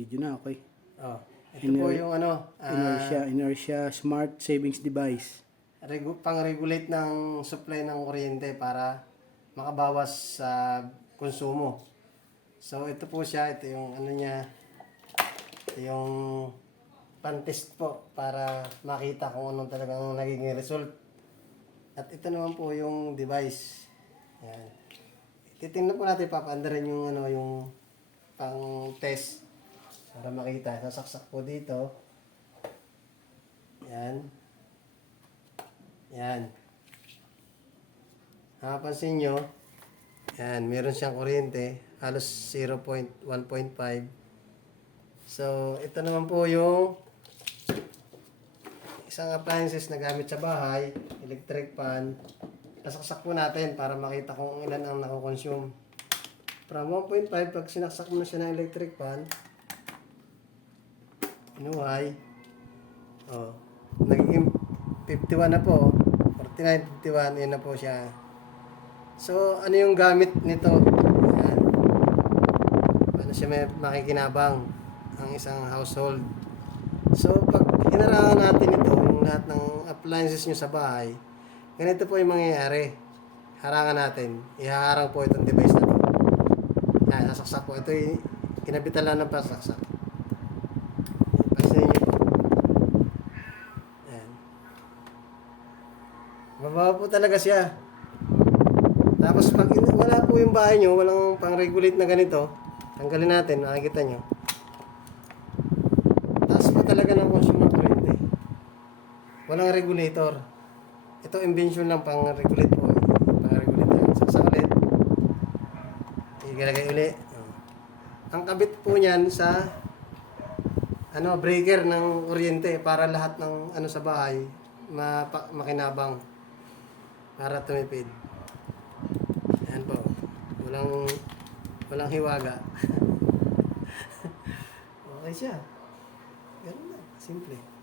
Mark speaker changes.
Speaker 1: Video na, okay.
Speaker 2: Oh, ito
Speaker 1: Iner-
Speaker 2: po yung ano, ah,
Speaker 1: Inertia, Inertia Smart Savings Device.
Speaker 2: regu- pang-regulate ng supply ng kuryente para makabawas sa konsumo. So ito po siya, ito yung ano niya, ito yung pan-test po para makita kung anong talagang naging result. At ito naman po yung device. Yan. Titingnan po natin, papaandarin yung ano, yung pang-test para makita. Sasaksak po dito. Yan. Yan. Nakapansin nyo, yan, meron siyang kuryente, halos 0.1.5. So, ito naman po yung isang appliances na gamit sa bahay, electric pan. Nasaksak po natin para makita kung ilan ang nakoconsume. From 1.5, pag sinaksak mo na siya ng electric pan, inuhay, oh, naging 51 na po. 49, 51, yun na po siya. So, ano yung gamit nito? Ayan. Paano siya may makikinabang ang isang household? So, pag inarangan natin ito, lahat ng appliances nyo sa bahay, ganito po yung mangyayari. Harangan natin. Ihaharang po itong device na to. Yan, sasaksak po. Ito yung kinabitan lang ng pasaksak. Pansin niyo po. Yan. Mababa po talaga siya. Tapos pag wala po yung bahay nyo, walang pang-regulate na ganito, tanggalin natin, makikita nyo. Taas po talaga ng consume ng kuryente. Walang regulator. Ito invention lang pang-regulate po. Pang-regulate yan. Saksak ulit. Igalagay uli. Ang kabit po niyan sa ano breaker ng kuryente para lahat ng ano sa bahay mapa, makinabang para tumipid. Ayan po. Walang walang hiwaga. okay siya. Ganun na. Simple.